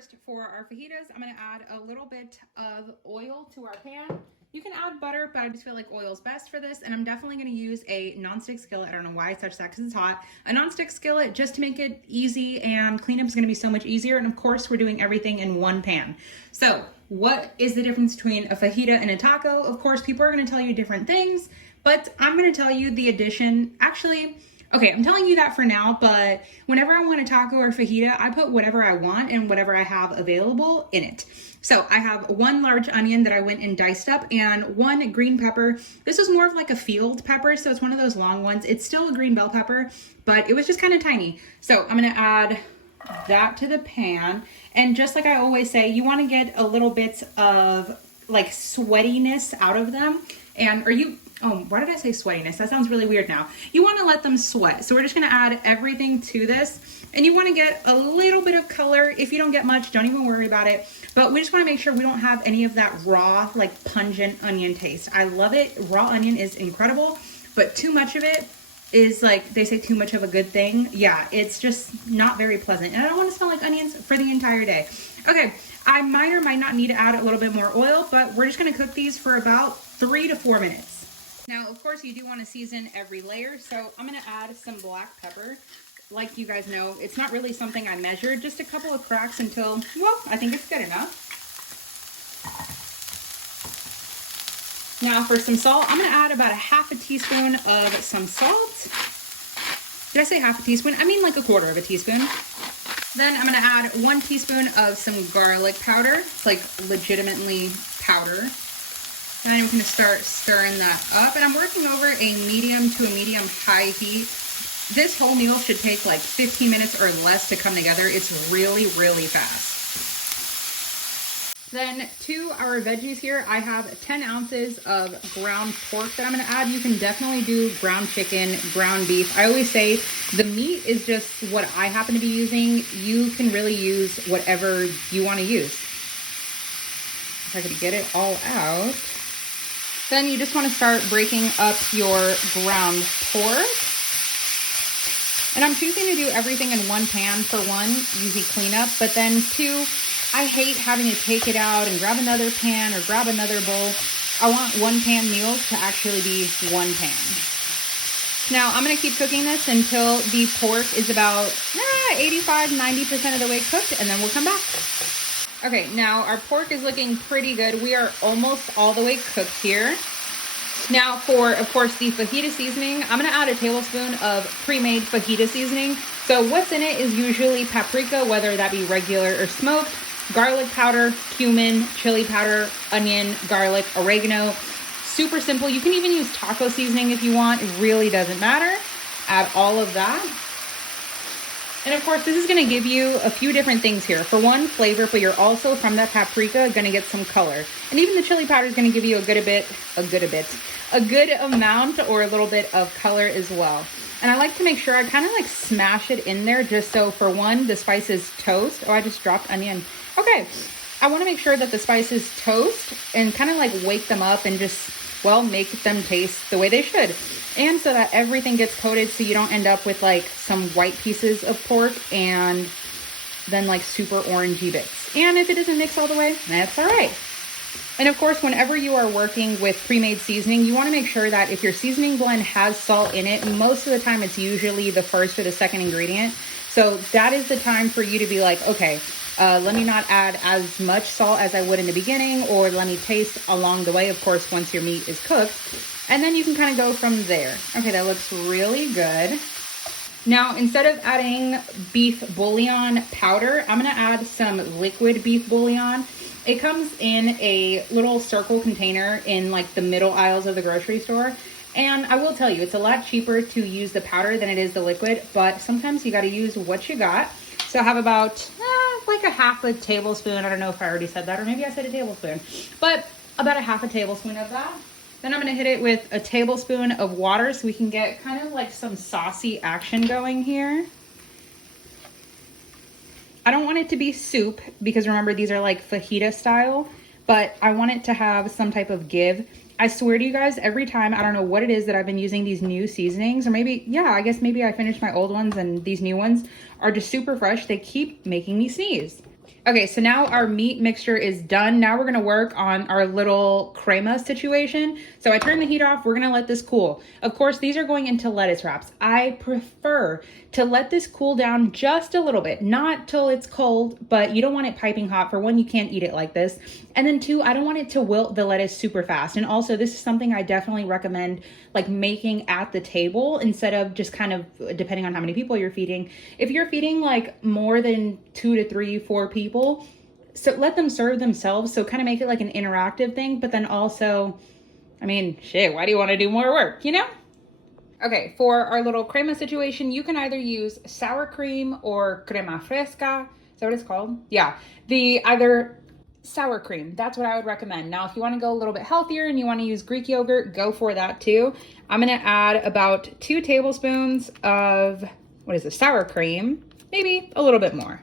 first, for our fajitas, I'm gonna add a little bit of oil to our pan. You can add butter, but I just feel like oil is best for this. And I'm definitely gonna use a nonstick skillet. I don't know why I touched that because it's hot. A nonstick skillet just to make it easy, and cleanup is gonna be so much easier. And of course, we're doing everything in one pan. So what is the difference between a fajita and a taco? Of course, people are gonna tell you different things, but I'm gonna tell you the addition. Actually, okay, I'm telling you that for now, but whenever I want a taco or fajita, I put whatever I want and whatever I have available in it. So I have one large onion that I went and diced up and one green pepper. This was more of like a field pepper, so it's one of those long ones. It's still a green bell pepper, but it was just kind of tiny. So I'm gonna add that to the pan. And just like I always say, you wanna get a little bit of like sweatiness out of them. Why did I say sweatiness? That sounds really weird now. You want to let them sweat. So we're just going to add everything to this. And you want to get a little bit of color. If you don't get much, don't even worry about it. But we just want to make sure we don't have any of that raw, like pungent onion taste. I love it. Raw onion is incredible, but too much of it is like, they say too much of a good thing. Yeah, it's just not very pleasant. And I don't want to smell like onions for the entire day. Okay, I might or might not need to add a little bit more oil, but we're just going to cook these for about 3 to 4 minutes. Now, of course, you do want to season every layer, so I'm going to add some black pepper. Like you guys know, it's not really something I measured, just a couple of cracks until, well, I think it's good enough. Now, for some salt, I'm going to add about a half a teaspoon of some salt. Did I say half a teaspoon? I mean like a quarter of a teaspoon. Then I'm going to add 1 teaspoon of some garlic powder. It's like legitimately powder. And I'm going to start stirring that up. And I'm working over a medium to a medium high heat. This whole meal should take like 15 minutes or less to come together. It's really, really fast. Then to our veggies here, I have 10 ounces of ground pork that I'm going to add. You can definitely do ground chicken, ground beef. I always say the meat is just what I happen to be using. You can really use whatever you want to use. If I could get it all out. Then you just want to start breaking up your ground pork. And I'm choosing to do everything in one pan for one, easy cleanup. But then two, I hate having to take it out and grab another pan or grab another bowl. I want one pan meals to actually be one pan. Now I'm going to keep cooking this until the pork is about 85–90% of the way cooked, and then we'll come back. Okay, now our pork is looking pretty good. We are almost all the way cooked here. Now for, of course, the fajita seasoning, I'm gonna add a tablespoon of pre-made fajita seasoning. So what's in it is usually paprika, whether that be regular or smoked, garlic powder, cumin, chili powder, onion, garlic, oregano. Super simple. You can even use taco seasoning if you want. It really doesn't matter. Add all of that. And of course, this is going to give you a few different things here. For one, flavor, but you're also, from that paprika, going to get some color. And even the chili powder is going to give you a good amount or a little bit of color as well. And I like to make sure I kind of like smash it in there just so, for one, the spices toast. Oh, I just dropped onion. Okay. I want to make sure that the spices toast and kind of like wake them up and just, well, make them taste the way they should. And so that everything gets coated so you don't end up with like some white pieces of pork and then like super orangey bits. And if it doesn't mix all the way, that's all right. And of course, whenever you are working with pre-made seasoning, you want to make sure that if your seasoning blend has salt in it, most of the time it's usually the first or the second ingredient. So that is the time for you to be like, okay, let me not add as much salt as I would in the beginning, or let me taste along the way, of course, once your meat is cooked. And then you can kind of go from there. Okay, that looks really good. Now, instead of adding beef bouillon powder, I'm gonna add some liquid beef bouillon. It comes in a little circle container in like the middle aisles of the grocery store. And I will tell you, it's a lot cheaper to use the powder than it is the liquid, but sometimes you gotta use what you got. So I have about like a half a tablespoon. I don't know if I already said that, or maybe I said a tablespoon, but about a half a tablespoon of that. Then I'm gonna hit it with a tablespoon of water so we can get kind of like some saucy action going here. I don't want it to be soup because remember, these are like fajita style, but I want it to have some type of give. I swear to you guys, every time, I don't know what it is that I've been using these new seasonings, or maybe, yeah, I guess maybe I finished my old ones and these new ones are just super fresh. They keep making me sneeze. Okay, so now our meat mixture is done. Now we're gonna work on our little crema situation. So I turned the heat off, we're gonna let this cool. Of course, these are going into lettuce wraps. I prefer to let this cool down just a little bit, not till it's cold, but you don't want it piping hot. For one, you can't eat it like this. And then two, I don't want it to wilt the lettuce super fast. And also this is something I definitely recommend like making at the table instead of just kind of depending on how many people you're feeding. If you're feeding like more than 2 to 3, 4 people, so let them serve themselves. So kind of make it like an interactive thing, but then also, I mean, shit, why do you want to do more work, you know? Okay, for our little crema situation, you can either use sour cream or crema fresca. Is that what it's called? Yeah, the either sour cream, that's what I would recommend. Now, if you want to go a little bit healthier and you want to use Greek yogurt, go for that too. I'm going to add about 2 tablespoons of, what is it, sour cream, maybe a little bit more.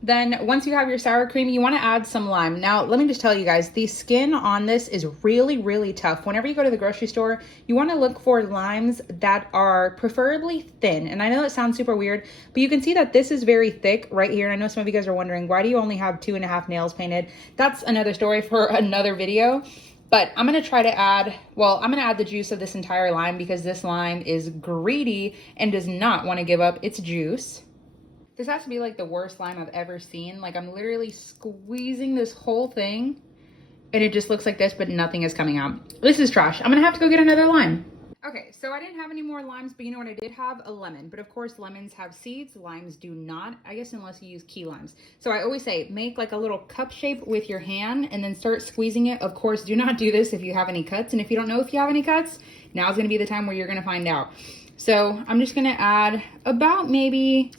Then once you have your sour cream, you want to add some lime. Now, let me just tell you guys, the skin on this is really, really tough. Whenever you go to the grocery store, you want to look for limes that are preferably thin. And I know it sounds super weird, but you can see that this is very thick right here. I know some of you guys are wondering, why do you only have 2.5 nails painted? That's another story for another video. But I'm going to try to add, well, I'm going to add the juice of this entire lime because this lime is greedy and does not want to give up its juice. This has to be like the worst lime I've ever seen. Like I'm literally squeezing this whole thing and it just looks like this, but nothing is coming out. This is trash. I'm gonna have to go get another lime. Okay, so I didn't have any more limes, but you know what I did have? A lemon. But of course, lemons have seeds, limes do not, I guess unless you use key limes. So I always say, make like a little cup shape with your hand and then start squeezing it. Of course, do not do this if you have any cuts. And if you don't know if you have any cuts, now's gonna be the time where you're gonna find out. So I'm just gonna add about maybe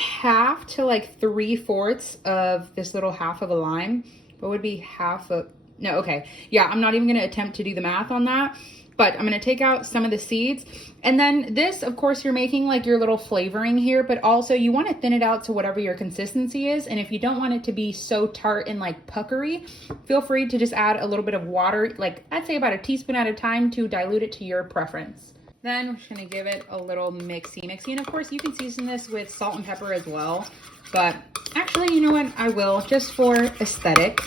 half to like 3/4 of this little half of a lime. What would be half of, no, okay. Yeah, I'm not even gonna attempt to do the math on that, but I'm gonna take out some of the seeds. And then this, of course, you're making like your little flavoring here, but also you wanna thin it out to whatever your consistency is. And if you don't want it to be so tart and like puckery, feel free to just add a little bit of water, like I'd say about a teaspoon at a time to dilute it to your preference. Then we're just gonna give it a little mixy. And of course you can season this with salt and pepper as well. But actually, you know what? I will, just for aesthetic.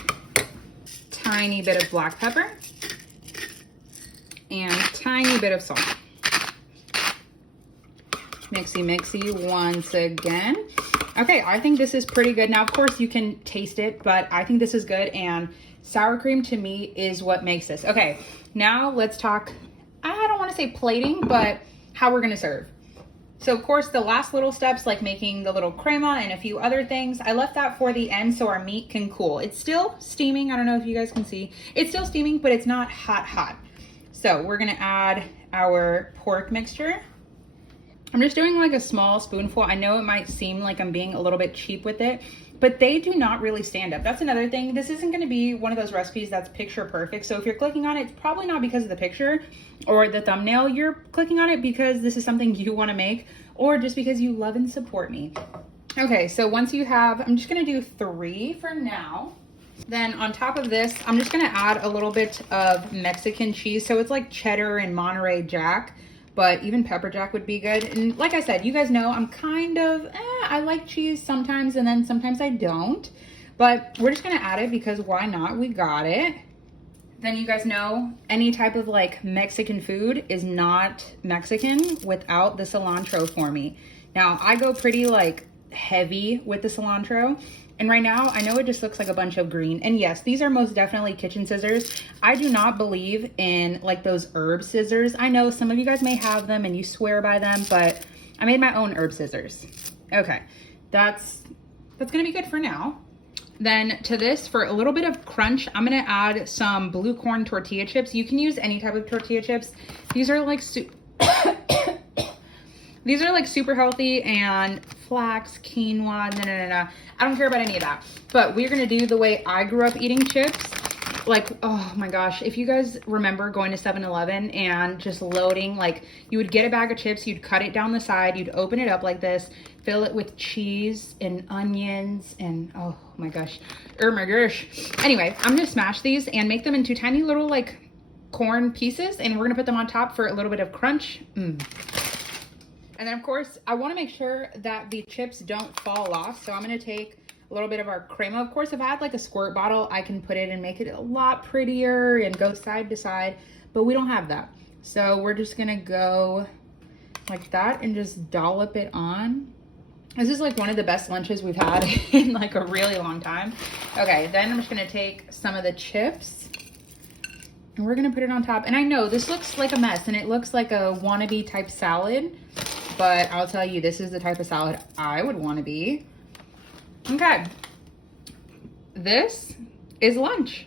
Tiny bit of black pepper. And tiny bit of salt. Mixy once again. Okay, I think this is pretty good. Now, of course, you can taste it, but I think this is good. And sour cream to me is what makes this. Okay, now let's talk, I don't want to say plating, but how we're going to serve. So of course the last little steps like making the little crema and a few other things, I left that for the end so our meat can cool. It's still steaming. I don't know if you guys can see. It's still steaming, but it's not hot. So we're going to add our pork mixture. I'm just doing like a small spoonful. I know it might seem like I'm being a little bit cheap with it, but they do not really stand up. That's another thing. This isn't going to be one of those recipes that's picture perfect. So if you're clicking on it, it's probably not because of the picture or the thumbnail. You're clicking on it because this is something you want to make or just because you love and support me. Okay, so once you have, I'm just going to do 3 for now. Then on top of this, I'm just going to add a little bit of Mexican cheese. So it's like cheddar and Monterey Jack, but even pepper jack would be good. And like I said, you guys know I'm kind of, I like cheese sometimes and then sometimes I don't. But we're just gonna add it because why not? We got it. Then you guys know any type of like Mexican food is not Mexican without the cilantro for me. Now I go pretty like heavy with the cilantro. And right now, I know it just looks like a bunch of green. And yes, these are most definitely kitchen scissors. I do not believe in like those herb scissors. I know some of you guys may have them and you swear by them, but I made my own herb scissors. Okay, that's gonna be good for now. Then to this, for a little bit of crunch, I'm gonna add some blue corn tortilla chips. You can use any type of tortilla chips. These are like these are like super healthy, and flax, quinoa, no. I don't care about any of that. But we're gonna do the way I grew up eating chips. Like, oh my gosh, if you guys remember going to 7-Eleven and just loading, like you would get a bag of chips, you'd cut it down the side, you'd open it up like this, fill it with cheese and onions and oh my gosh. Anyway, I'm gonna smash these and make them into tiny little like corn pieces, and we're gonna put them on top for a little bit of crunch. And then of course, I wanna make sure that the chips don't fall off. So I'm gonna take a little bit of our crema. Of course, if I had like a squirt bottle, I can put it and make it a lot prettier and go side to side, but we don't have that. So we're just gonna go like that and just dollop it on. This is like one of the best lunches we've had in like a really long time. Okay, then I'm just gonna take some of the chips and we're gonna put it on top. And I know this looks like a mess and it looks like a wannabe type salad, but I'll tell you, this is the type of salad I would wanna be. Okay, this is lunch.